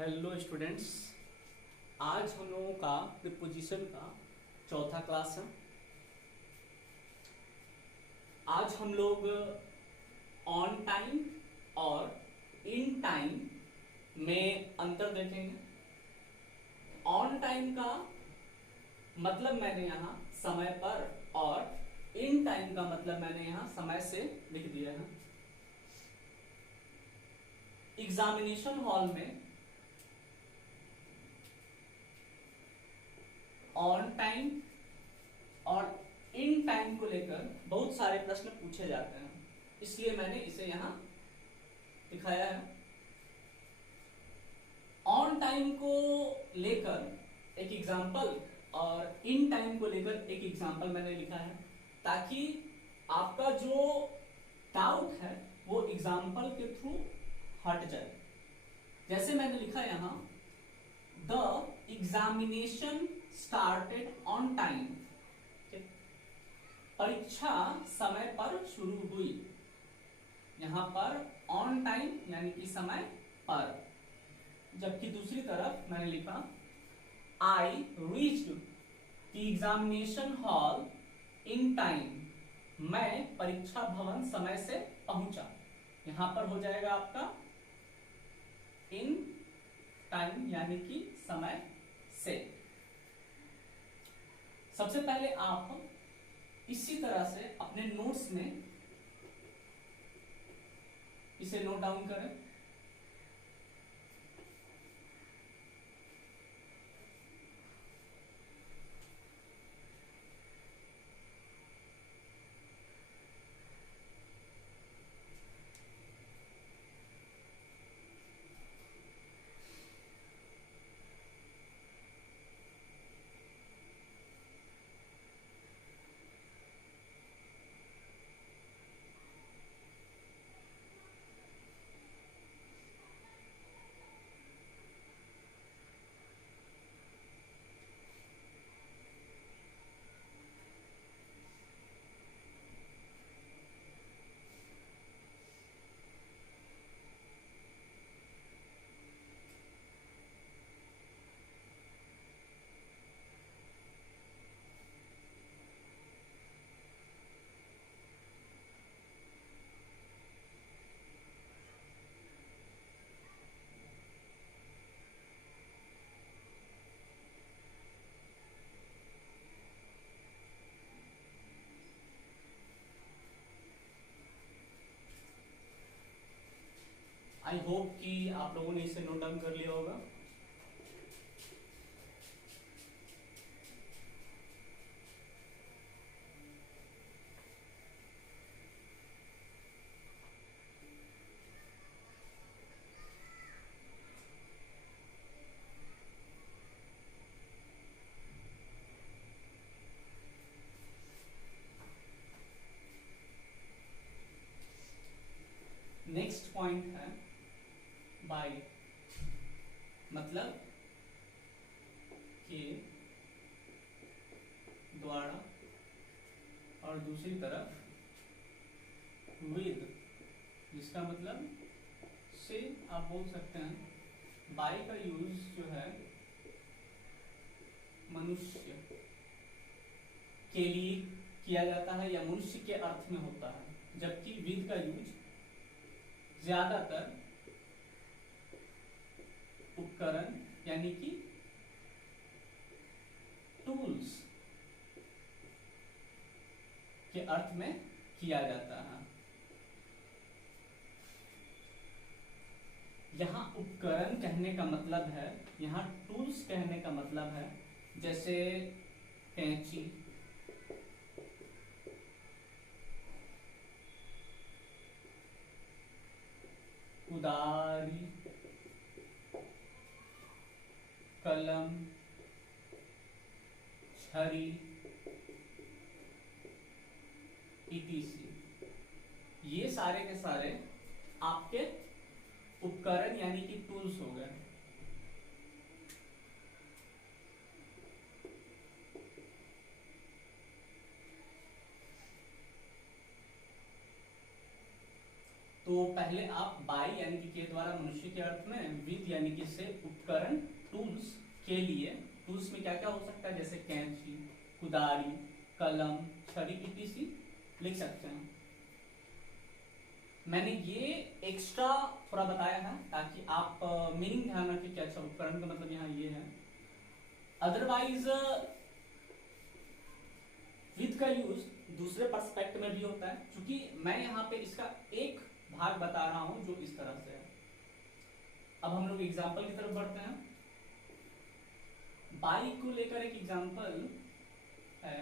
Hello students. आज हम लोगों का प्रीपोजिशन का चौथा क्लास है। आज हम लोग ऑन टाइम और इन टाइम में अंतर देखेंगे। ऑन टाइम का मतलब मैंने यहाँ समय पर और इन टाइम का मतलब मैंने यहाँ समय से लिख दिया है। एग्जामिनेशन हॉल में ऑन टाइम और इन टाइम को लेकर बहुत सारे प्रश्न पूछे जाते हैं, इसलिए मैंने इसे यहां दिखाया है। ऑन टाइम को लेकर एक एग्जाम्पल और इन टाइम को लेकर एक एग्जाम्पल मैंने लिखा है, ताकि आपका जो डाउट है वो एग्जाम्पल के थ्रू हट जाए। जैसे मैंने लिखा यहां, the examination started on time. परीक्षा समय पर शुरू हुई। यहां पर ऑन टाइम यानी कि समय पर, जबकि दूसरी तरफ मैंने लिखा I reached the examination hall in time. मैं परीक्षा भवन समय से पहुंचा। यहां पर हो जाएगा आपका इन टाइम यानी कि समय से। सबसे पहले आप इसी तरह से अपने नोट्स में इसे नोट डाउन करें। आई होप कि आप लोगों ने इसे नोट डाउन कर लिया होगा। नेक्स्ट पॉइंट है बाय, मतलब के द्वारा, और दूसरी तरफ विद, जिसका मतलब से आप बोल सकते हैं। बाय का यूज जो है मनुष्य के लिए किया जाता है या मनुष्य के अर्थ में होता है, जबकि विद का यूज ज्यादातर उपकरण यानी कि टूल्स के अर्थ में किया जाता है। यहां उपकरण कहने का मतलब है, यहां टूल्स कहने का मतलब है, जैसे कैंची, कुदारी, कलम, छरी, ईटीसी। ये सारे के सारे आपके उपकरण यानी कि टूल्स हो गए। तो तो पहले आप बाई यानी कि के द्वारा मनुष्य के अर्थ में, विद यानी कि से उपकरण, टूल्स के लिए, टूल्स में क्या क्या हो सकता है जैसे कैंची, कुदारी, कलम, छड़ी, etc लिख सकते हैं। मैंने ये एक्स्ट्रा थोड़ा बताया है ताकि आप मीनिंग ध्यान रखें कि अच्छा उपकरण का मतलब यहाँ ये है। अदरवाइज विद का यूज दूसरे पर्सपेक्ट में भी होता है, क्योंकि मैं यहाँ पे इसका एक भाग बता रहा हूं जो इस तरह से है। अब हम लोग एग्जाम्पल की तरफ बढ़ते हैं। बाइक को लेकर एक एग्जाम्पल है,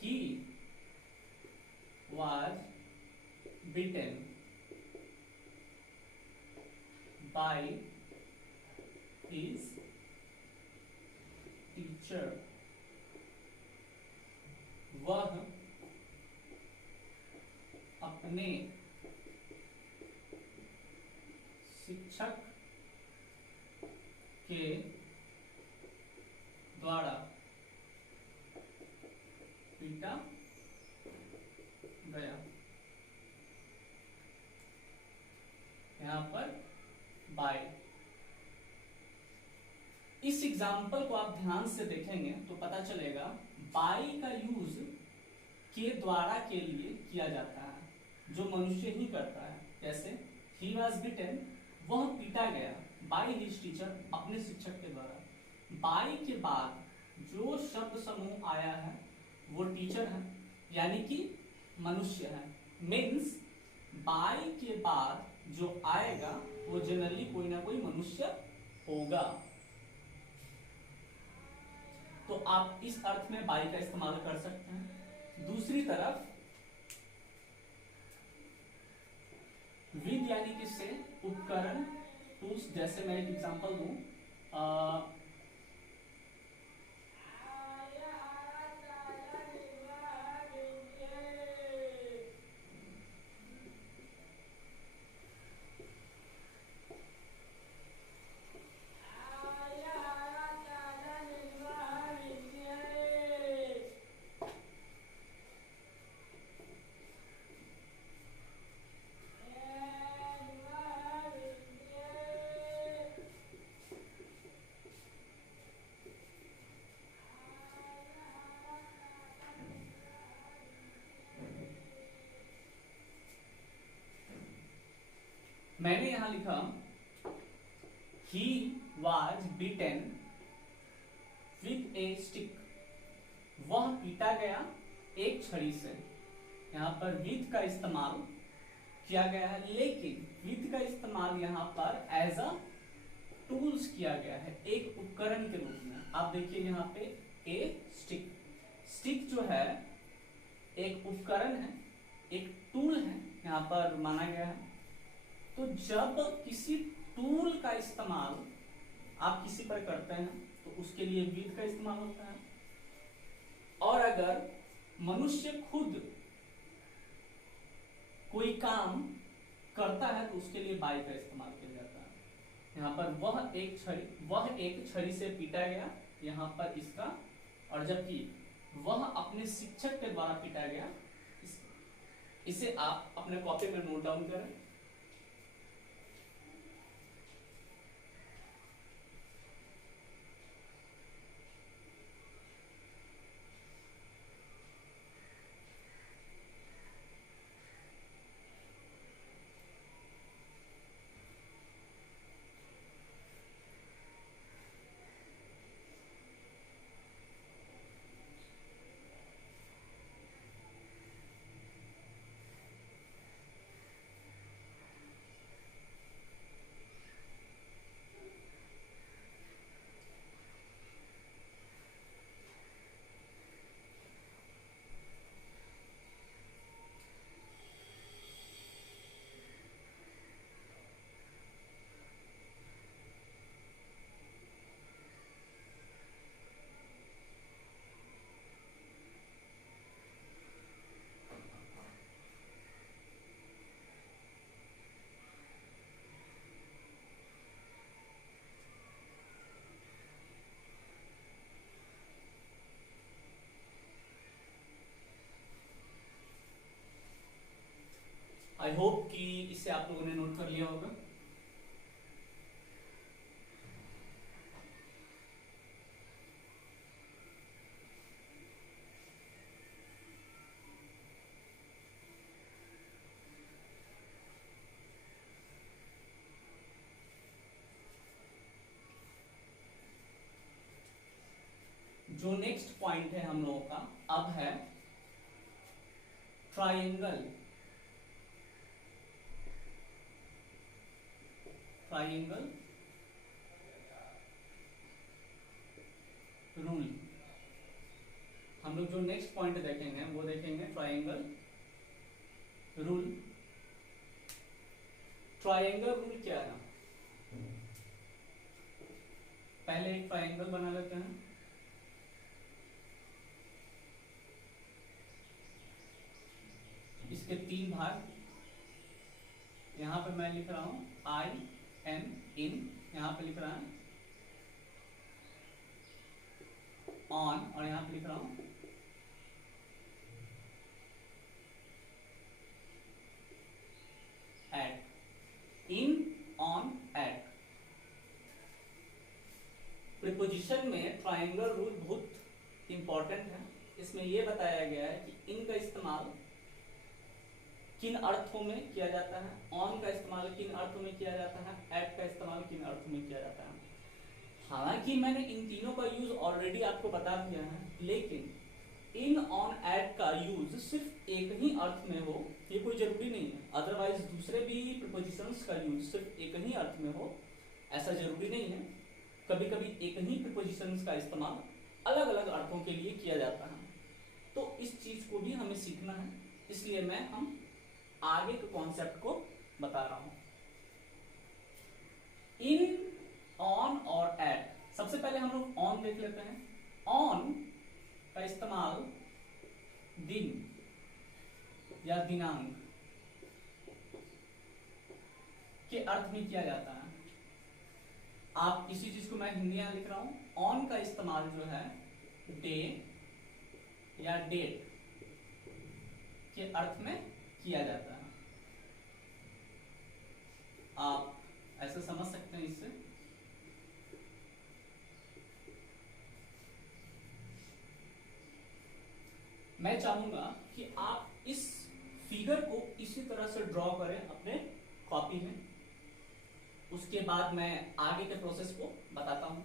he was beaten by his teacher। वह अपने शिक्षक के द्वारा पीटा गया। यहां पर बाय। इस एग्जाम्पल को आप ध्यान से देखेंगे तो पता चलेगा बाई का यूज के द्वारा के लिए किया जाता है जो मनुष्य ही करता है। जैसे ही वॉज बिटेन, वह पीटा गया, बाय हिज टीचर, अपने शिक्षक के द्वारा। बाय के बाद जो शब्द समूह आया है वो टीचर है यानी कि मनुष्य है। मीन्स बाय के बाद जो आएगा वो जनरली कोई ना कोई मनुष्य होगा। तो आप इस अर्थ में बाय का इस्तेमाल कर सकते हैं। दूसरी तरफ विद यानी कि से उपकरण, टूल्स, जैसे मैं एक एग्जांपल दूं, मैंने यहां लिखा he was beaten with a stick। वह पीटा गया एक छड़ी से। यहाँ पर with का इस्तेमाल किया गया है, लेकिन with का इस्तेमाल यहाँ पर एज अ टूल्स किया गया है, एक उपकरण के रूप में। आप देखिए यहाँ पे ए स्टिक, स्टिक जो है एक उपकरण है, एक टूल है यहाँ पर माना गया है। तो जब किसी टूल का इस्तेमाल आप किसी पर करते हैं तो उसके लिए विद का इस्तेमाल होता है, और अगर मनुष्य खुद कोई काम करता है तो उसके लिए बाय का इस्तेमाल किया जाता है। यहाँ पर वह एक छड़ी से पीटा गया, यहाँ पर इसका, और जबकि वह अपने शिक्षक के द्वारा पीटा गया। इसे आप अपने कॉपी में नोट डाउन करें। से आप लोगों ने नोट कर लिया होगा। जो नेक्स्ट पॉइंट है हम लोगों का अब है ट्रायंगल। Triangle rule. हम लोग जो नेक्स्ट पॉइंट देखेंगे वो देखेंगे ट्रायंगल रूल। ट्रायंगल रूल क्या है? पहले एक ट्रायंगल बना लेते हैं। इसके 3 भाग, यहां पे मैं लिख रहा हूं आई एन इन, यहां पे लिख रहा है ऑन, और यहां पे लिख रहा हूं at. In, on, at. Preposition में ट्रायंगल रूल बहुत इंपॉर्टेंट है। इसमें यह बताया गया है कि इन का इस्तेमाल किन अर्थों में किया जाता है, ऑन का इस्तेमाल किन अर्थों में किया जाता है, एट का इस्तेमाल किन अर्थों में किया जाता है। हालांकि मैंने इन तीनों का यूज ऑलरेडी आपको बता दिया है, लेकिन इन, ऑन, एट का यूज सिर्फ एक ही अर्थ में हो ये कोई जरूरी नहीं है। अदरवाइज दूसरे भी प्रीपोजिशंस का यूज सिर्फ एक ही अर्थ में हो ऐसा जरूरी नहीं है। कभी कभी एक ही प्रीपोजिशंस का इस्तेमाल अलग अलग अर्थों के लिए किया जाता है। तो इस चीज को भी हमें सीखना है, इसलिए मैं हम आगे के कॉन्सेप्ट को बता रहा हूं। इन, ऑन और एट। सबसे पहले हम लोग ऑन देख लेते हैं। ऑन का इस्तेमाल दिन या दिनांक के अर्थ में किया जाता है। आप इसी चीज को मैं हिंदी में लिख रहा हूं। ऑन का इस्तेमाल जो है डे या डेट के अर्थ में किया जाता है। आप ऐसे समझ सकते हैं इससे। मैं चाहूंगा कि आप इस फिगर को इसी तरह से ड्रॉ करें अपने कॉपी में। उसके बाद मैं आगे के प्रोसेस को बताता हूं।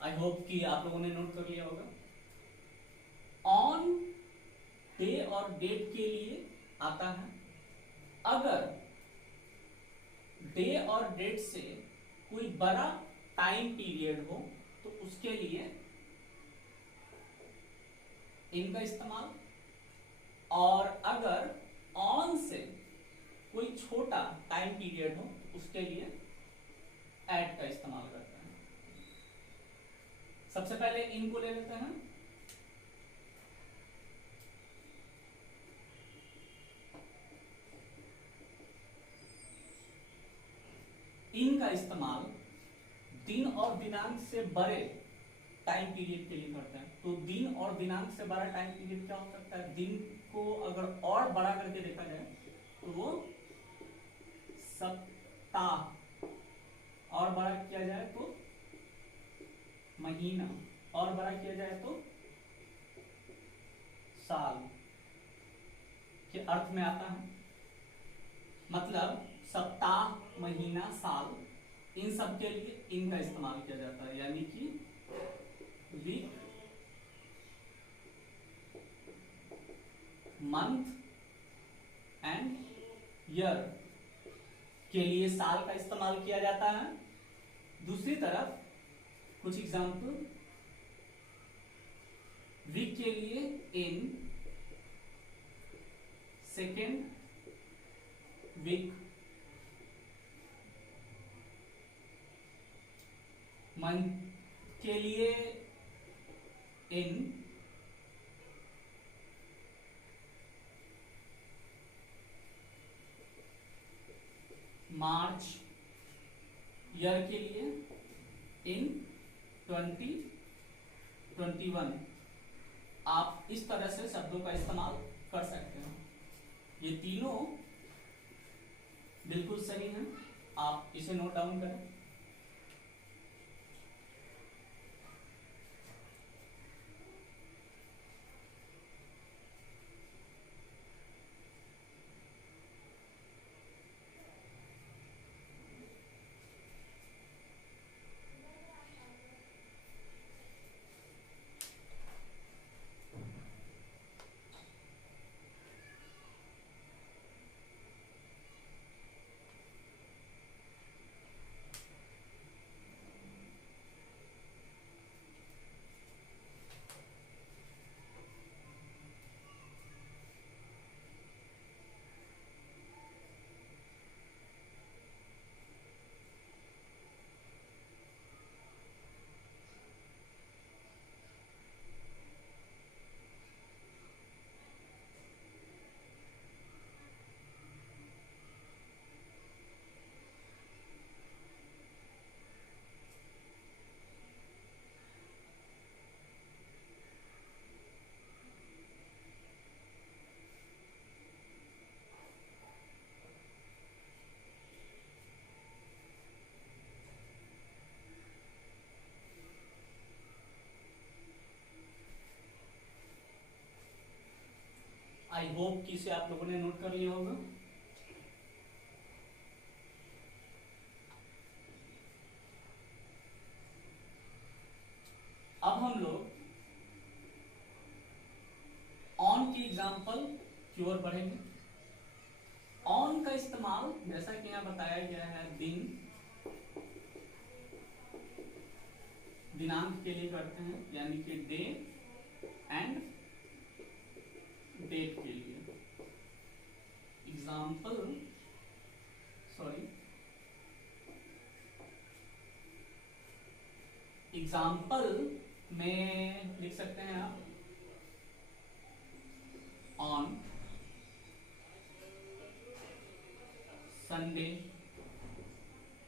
आई होप कि आप लोगों ने नोट कर लिया होगा। ऑन डे और डेट के लिए आता है। अगर डे और डेट से कोई बड़ा टाइम पीरियड हो तो उसके लिए इन का इस्तेमाल, और अगर ऑन से कोई छोटा टाइम पीरियड हो तो उसके लिए एट का इस्तेमाल करते हैं। सबसे पहले इन को ले लेते हैं। इन का इस्तेमाल दिन और दिनांक से बड़े टाइम पीरियड के लिए करते हैं। तो दिन और दिनांक से बड़ा टाइम पीरियड क्या हो सकता है? दिन को अगर और बड़ा करके देखा जाए तो वो सप्ताह, और बड़ा किया जाए तो महीना, और बड़ा किया जाए तो साल के अर्थ में आता है। मतलब सप्ताह, महीना, साल, इन सब के लिए इन का इस्तेमाल किया जाता है। यानी कि वीक, मंथ एंड ईयर के लिए साल का इस्तेमाल किया जाता है। दूसरी तरफ कुछ एग्जाम्पल, वीक के लिए इन सेकेंड वीक, मंथ के लिए इन मार्च, ईयर के लिए इन 2021। आप इस तरह से शब्दों का इस्तेमाल कर सकते हो। ये तीनों बिल्कुल सही हैं, आप इसे नोट डाउन करें। आई होप कि इसे आप लोगों ने नोट कर लिया होगा। अब हम लोग ऑन की एग्जांपल की ओर बढ़ेंगे। ऑन का इस्तेमाल जैसा कि यहाँ बताया गया है दिन, दिनांक के लिए करते हैं, यानी कि डे एंड डेट के लिए। एग्जाम्पल एग्जाम्पल में लिख सकते हैं आप on Sunday,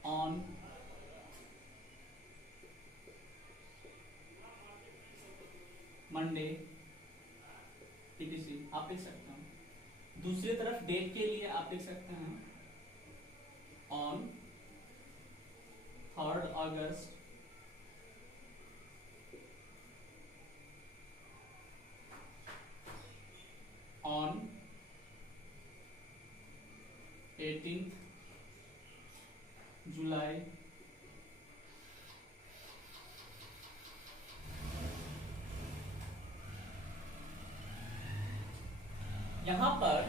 on Monday, etc आप लिख सकते हैं। दूसरी तरफ डेट के लिए आप लिख सकते हैं on 3rd August, on 18th जुलाई, यहां पर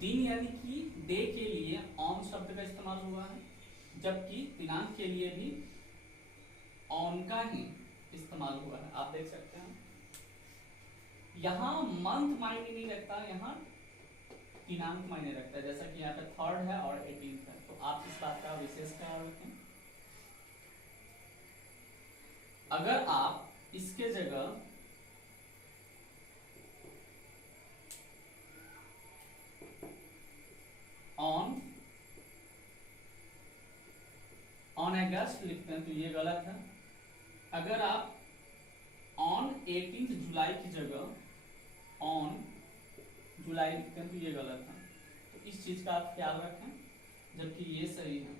दिन यानी कि डे के लिए ऑन शब्द का इस्तेमाल हुआ है, जबकि दिनांक के लिए भी ऑन का ही इस्तेमाल हुआ है। आप देख सकते हैं यहां मंथ मायने नहीं रखता, यहां दिनांक मायने रखता है। जैसा कि यहाँ पे 3rd है और 18th है, तो आप इस बात का विशेष ख्याल रखें। अगर आप इसके जगह ऑन अगस्त लिखते हैं तो ये गलत है। अगर आप ऑन 18th जुलाई की जगह ऑन जुलाई लिखते हैं तो ये गलत है। तो इस चीज का आप ख्याल रखें, जबकि ये सही है।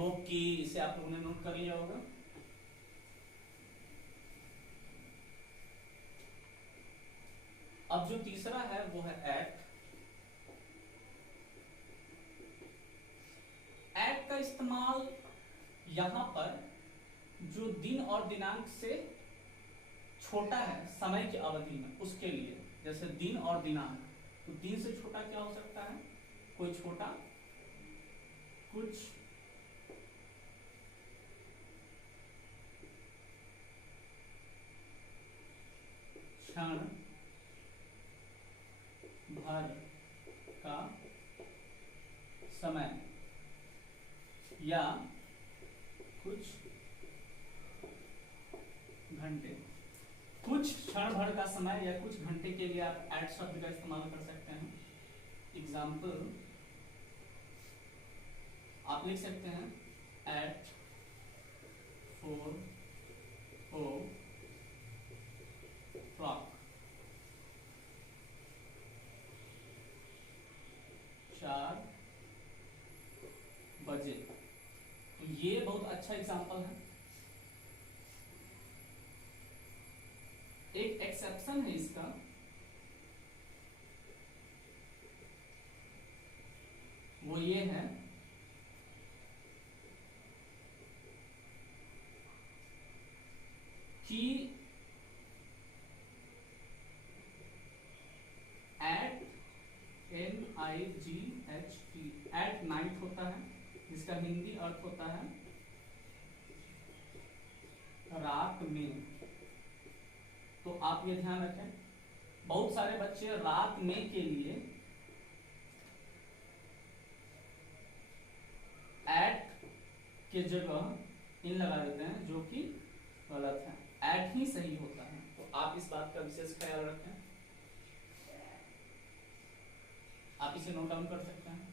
होप कि इसे आप लोगों ने नोट कर लिया होगा। अब जो तीसरा है वो है एट। एट का इस्तेमाल यहां पर जो दिन और दिनांक से छोटा है समय की अवधि में उसके लिए, जैसे दिन और दिनांक, तो दिन से छोटा क्या हो सकता है, कोई छोटा कुछ क्षण भर का समय या कुछ घंटे। कुछ क्षण भर का समय या कुछ घंटे के लिए आप एट शब्द का इस्तेमाल कर सकते हैं। एग्जाम्पल आप लिख सकते हैं एट 4 o'clock, 4 बजे। तो ये बहुत अच्छा एग्जाम्पल है। एक एक्सेप्शन है इसका, वो ये है कि एट NIGHT एट नाइट होता है, जिसका हिंदी अर्थ होता है रात में। तो आप ये ध्यान रखें, बहुत सारे बच्चे रात में के लिए एट के जगह इन लगा देते हैं, जो कि गलत है। एट ही सही होता है। तो आप इस बात का विशेष ख्याल रखें। आप इसे नोट डाउन कर सकते हैं।